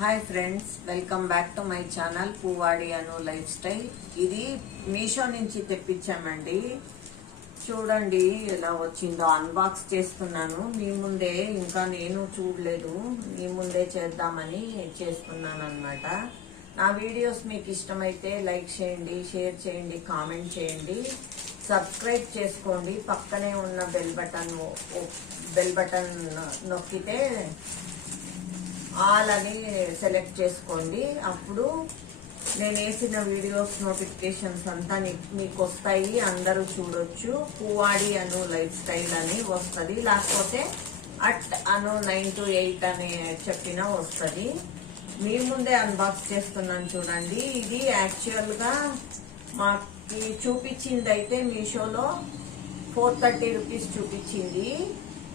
Hi friends, welcome back to my channel Poovadi Anu lifestyle. ఇది మీషో నుంచి తెప్పించామండి. చూడండి ఎలా వచ్చిందో. అన్బాక్స్ చేస్తున్నాను మీ ముందే, ఇంకా నేను చూడలేదు, మీ ముందే చేద్దామని చేస్తున్నాను అనమాట. నా వీడియోస్ మీకు ఇష్టమైతే లైక్ చేయండి, షేర్ చేయండి, కామెంట్ చేయండి, సబ్స్క్రైబ్ చేసుకోండి. పక్కనే ఉన్న బెల్ బటన్ నొక్కితే ఆల్ అని సెలెక్ట్ చేసుకోండి. అప్పుడు నేను వేసిన వీడియోస్ నోటిఫికేషన్స్ అంతా మీకు వస్తాయి, అందరూ చూడొచ్చు. పూవాడి అను లైఫ్ స్టైల్ అని వస్తుంది, లేకపోతే అను 9 to 8 అని చెప్పినా వస్తుంది. మీ ముందే అన్బాక్స్ చేస్తున్నాను చూడండి. ఇది యాక్చువల్గా మాకు చూపించింది అయితే మీషోలో 430 రూపీస్ చూపించింది,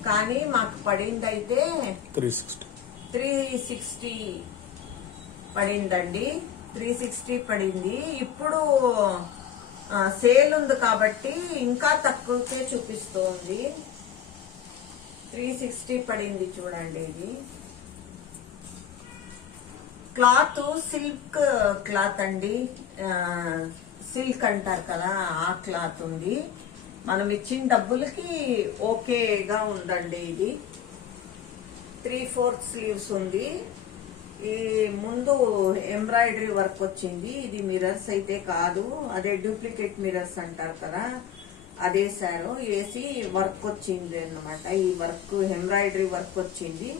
కానీ మాకు పడింది అయితే 360 పడిందండి. 360 పడింది. ఇప్పుడు సేల్ ఉంది కాబట్టి ఇంకా తక్కువకే చూపిస్తోంది. 360 పడింది చూడండి. ఇది క్లాత్ సిల్క్ క్లాత్ అండి, సిల్క్ అంటారు కదా, ఆ క్లాత్ ఉంది. మనం ఇచ్చిన డబ్బులకి ఓకేగా ఉందండి. ఇది 3/4 స్లీవ్స్ ఉంది. ఈ ముందు ఎంబ్రాయిడరీ వర్క్ వచ్చింది. ఇది మిర్రర్స్ అయితే కాదు, అదే డూప్లికేట్ మిర్రర్స్ అంటారు కదా, అదేసారు. వేసి వర్క్ వచ్చింది అన్నమాట. ఈ వర్క్ ఎంబ్రాయిడరీ వర్క్ వచ్చింది.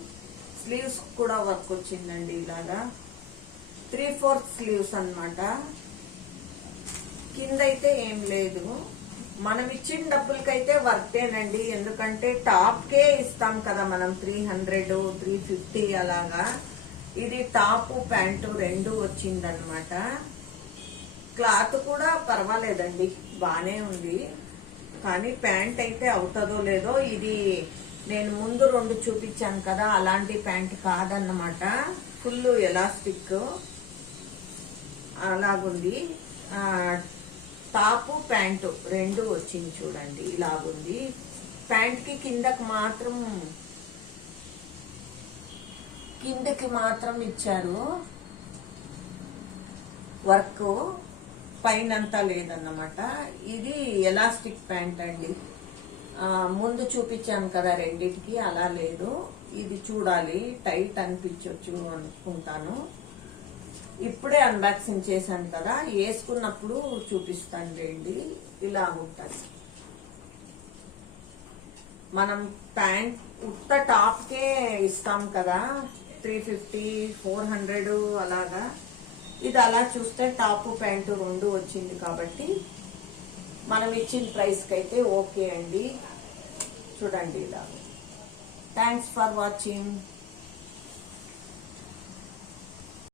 స్లీవ్స్ కూడా వర్క్ వచ్చిందండి. ఇలాగా 3/4 స్లీవ్స్ అన్నమాట. కింద అయితే ఏం లేదు. మనం ఇచ్చిన డబ్బులకైతే వర్తేనండి, ఎందుకంటే టాప్ కే ఇస్తాం కదా మనం, 300 350 అలాగా. ఇది టాప్ ప్యాంటు రెండు వచ్చిందనమాట. క్లాత్ కూడా పర్వాలేదండి, బానే ఉంది. కానీ ప్యాంట్ అయితే అవుతుందో లేదో. ఇది నేను ముందు 2 చూపించాను కదా, అలాంటి ప్యాంట్ కాదన్నమాట. ఫుల్ ఎలాస్టిక్ అలాగుంది. టాప్ ప్యాంటు రెండు వచ్చింది చూడండి, ఇలాగుంది. ప్యాంట్కి కిందకి మాత్రం ఇచ్చారు వర్క్, పైనంతా లేదన్నమాట. ఇది ఎలాస్టిక్ ప్యాంట్ అండి. ముందు చూపించాను కదా రెండింటికి, అలా లేదు. ఇది చూడాలి, టైట్ అనిపించవచ్చు అనుకుంటాను. ఇప్పుడే అన్బాక్సింగ్ చేశాను కదా, వేసుకున్నప్పుడు చూపిస్తాను రండి. ఇలా ఉంటుంది. మనం ప్యాంట్ ఉత్త టాప్కే ఇస్తాం కదా, 350 400 అలాగా. ఇది అలా చూస్తే టాప్ ప్యాంటు రెండు వచ్చింది కాబట్టి మనం ఇచ్చిన ప్రైస్కి అయితే ఓకే అండి. చూడండి ఇలా. Thanks for watching.